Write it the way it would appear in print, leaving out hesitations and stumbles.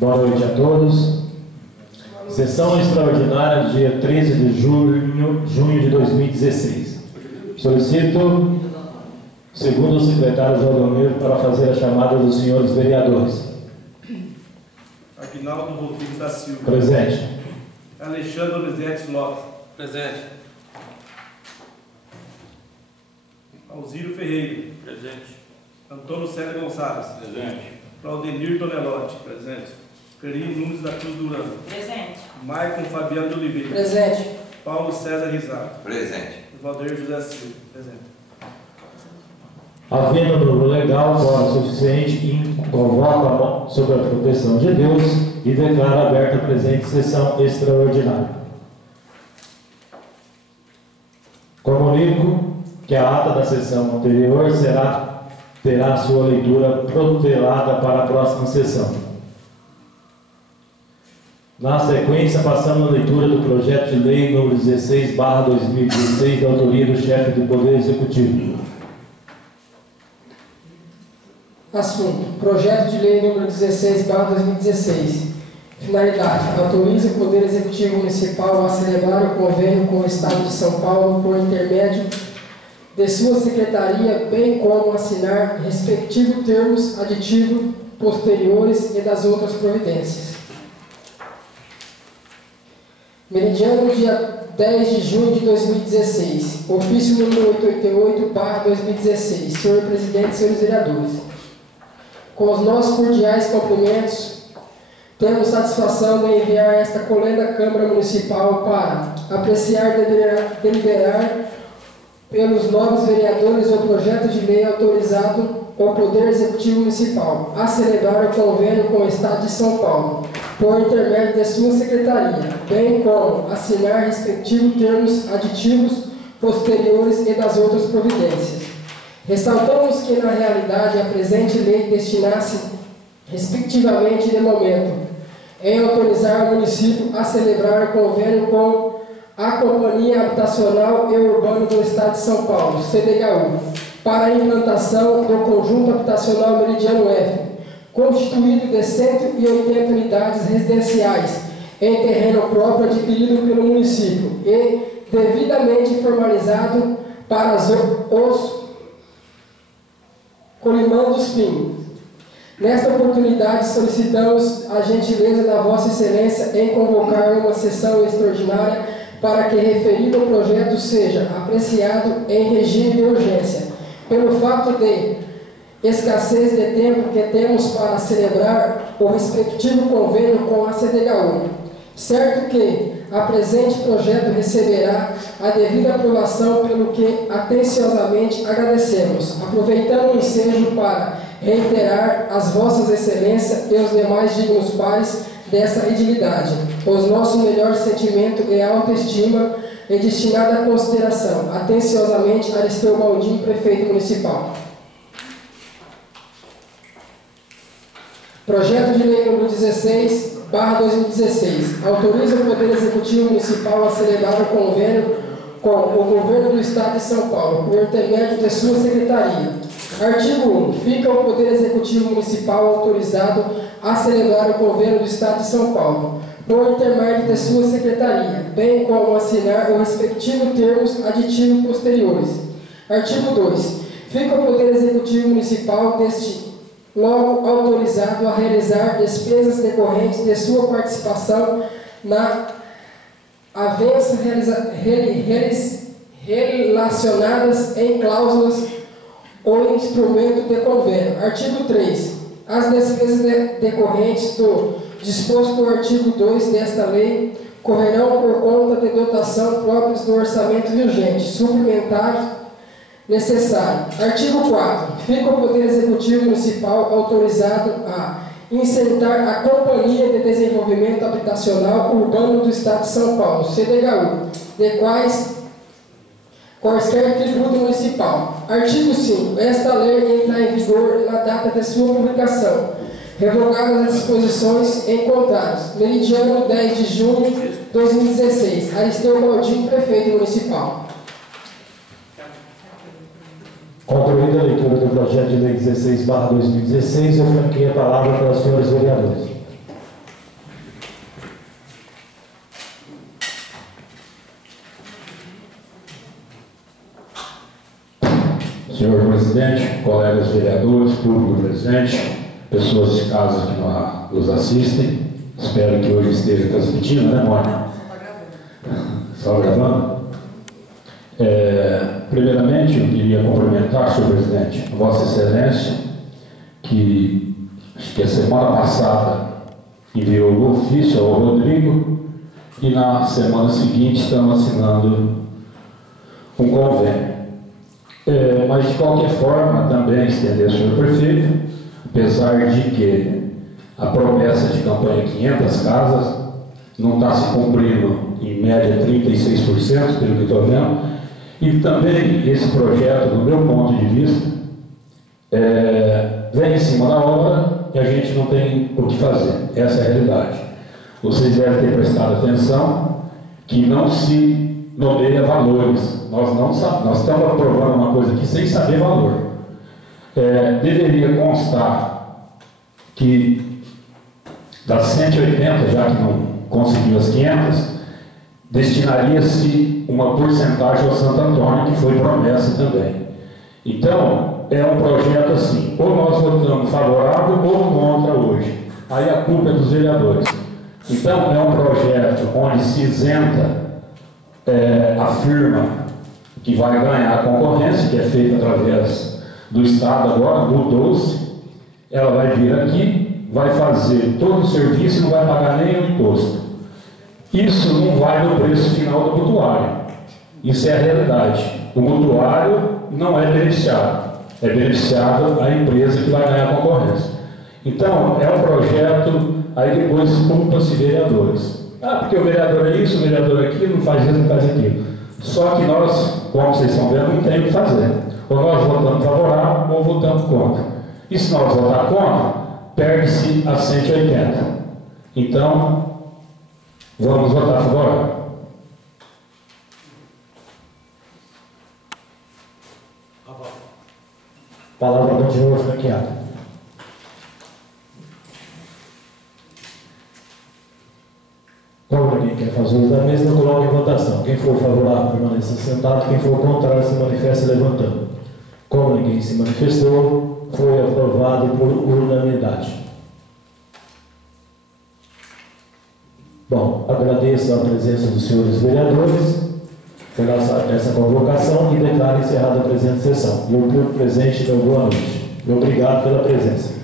Boa noite a todos. Sessão extraordinária do dia 13 de junho de 2016. Solicito, segundo o secretário Valdomiro, para fazer a chamada dos senhores vereadores. Aguinaldo Rodrigues da Silva. Presente. Alexandre Olivetti Lopes. Presente. Alzírio Ferreira. Presente. Antônio Célio Gonçalves. Presente. Claudenir Tonelotti. Presente. Cari Nunes da Cruz Durão. Presente. Maicon Fabiano de Oliveira. Presente. Paulo César Rizardo. Presente. Valdeir José Silva. Presente. Havendo no legal quórum suficiente, convoco a mão sobre a proteção de Deus e declaro aberta a presente sessão extraordinária. Comunico que a ata da sessão anterior terá sua leitura protelada para a próxima sessão. Na sequência, passamos à leitura do projeto de lei número 16/2016, da autoria do chefe do Poder Executivo. Assunto: projeto de lei número 16/2016. Finalidade: autoriza o Poder Executivo Municipal a celebrar o convênio com o Estado de São Paulo por intermédio de sua secretaria, bem como assinar respectivos termos aditivos posteriores e das outras providências. Meridiano, dia 10 de junho de 2016. Ofício número 888/2016. Senhor Presidente, senhores vereadores. Com os nossos cordiais cumprimentos, temos satisfação de enviar esta colenda Câmara Municipal para apreciar e deliberar pelos novos vereadores o projeto de lei autorizado ao Poder Executivo Municipal a celebrar o convênio com o Estado de São Paulo, por intermédio de sua secretaria, bem como assinar respectivos termos aditivos posteriores e das outras providências. Ressaltamos que, na realidade, a presente lei destinasse, respectivamente, de momento, em autorizar o município a celebrar o convênio com a Companhia Habitacional e Urbana do Estado de São Paulo, CDHU, para a implantação do Conjunto Habitacional Meridiano F, constituído de 180 unidades residenciais em terreno próprio adquirido pelo município e devidamente formalizado para os colimandos fins. Nesta oportunidade, solicitamos a gentileza da Vossa Excelência em convocar uma sessão extraordinária para que referido projeto seja apreciado em regime de urgência, pelo fato de escassez de tempo que temos para celebrar o respectivo convênio com a CDHU. Certo que a presente projeto receberá a devida aprovação, pelo que atenciosamente agradecemos, aproveitando o ensejo para reiterar às vossas excelências e aos demais dignos pais dessa edilidade os nossos melhores sentimentos e autoestima e destinada à consideração. Atenciosamente, Aristeu Baldin, Prefeito Municipal. Projeto de lei número 16/2016. Autoriza o Poder Executivo Municipal a celebrar o convênio com o Governo do Estado de São Paulo, por intermédio de sua secretaria. Artigo 1. Fica o Poder Executivo Municipal autorizado a celebrar o convênio do Estado de São Paulo, por intermédio de sua secretaria, bem como assinar os respectivos termos aditivos posteriores. Artigo 2. Fica o Poder Executivo Municipal deste logo autorizado a realizar despesas decorrentes de sua participação na avença relacionadas em cláusulas ou instrumento de convênio. Artigo 3. As despesas decorrentes do disposto no artigo 2 desta lei correrão por conta de dotação próprias do orçamento vigente, suplementar necessário. Artigo 4. Fica o Poder Executivo Municipal autorizado a incitar a Companhia de Desenvolvimento Habitacional Urbano do Estado de São Paulo, CDHU, de quaisquer tributo municipal. Artigo 5. Esta lei entra em vigor na data de sua publicação, revogadas as disposições encontradas. Meridiano, 10 de junho de 2016. Aristeu Baldin, Prefeito Municipal. Concluída a leitura do projeto de lei 16/2016, eu franqueio a palavra para os senhores vereadores. presidente, colegas vereadores, público presente, pessoas de casa que nos assistem. Espero que hoje esteja transmitindo, né, Mônica? Só gravando? Primeiramente, eu queria cumprimentar, senhor presidente, Vossa Excelência, que acho que a semana passada enviou o ofício ao Rodrigo e na semana seguinte estamos assinando um convênio. Mas de qualquer forma, também estender ao senhor prefeito, apesar de que a promessa de campanha 500 casas não está se cumprindo em média 36%, pelo que estou vendo, e também esse projeto, do meu ponto de vista, vem em cima da hora e a gente não tem o que fazer. Essa é a realidade. Vocês devem ter prestado atenção que não se nomeia valores. Nós estamos aprovando uma coisa aqui sem saber valor. Deveria constar que das 180, já que não conseguiu as 500, destinaria-se uma porcentagem ao Santo Antônio, que foi promessa também. Então, é um projeto assim, ou nós votamos favorável ou contra hoje. Aí a culpa é dos vereadores. Então, é um projeto onde se isenta a firma que vai ganhar a concorrência, que é feita através do Estado agora, do Doce. Ela vai vir aqui, vai fazer todo o serviço e não vai pagar nem o imposto. Isso não vai no preço final do mutuário. Isso é a realidade. O mutuário não é beneficiado. É beneficiado a empresa que vai ganhar a concorrência. Então, é um projeto, aí depois culpa-se vereadores. Porque o vereador é isso, o vereador é aquilo, não faz isso, não faz aquilo. Só que nós, como vocês estão vendo, não tem o que fazer. Ou nós votamos favorável ou votamos contra. E se nós votar contra, perde-se a 180. Então, vamos votar favorável. A palavra continua franqueada. Como ninguém quer fazer uso da mesa, coloque em votação. Quem for favorável, permaneça sentado. Quem for contrário, se manifesta levantando. Como ninguém se manifestou, foi aprovado por unanimidade. Bom, agradeço a presença dos senhores vereadores pela essa convocação e declaro encerrada a presente sessão. E o público presente deu boa noite. E obrigado pela presença.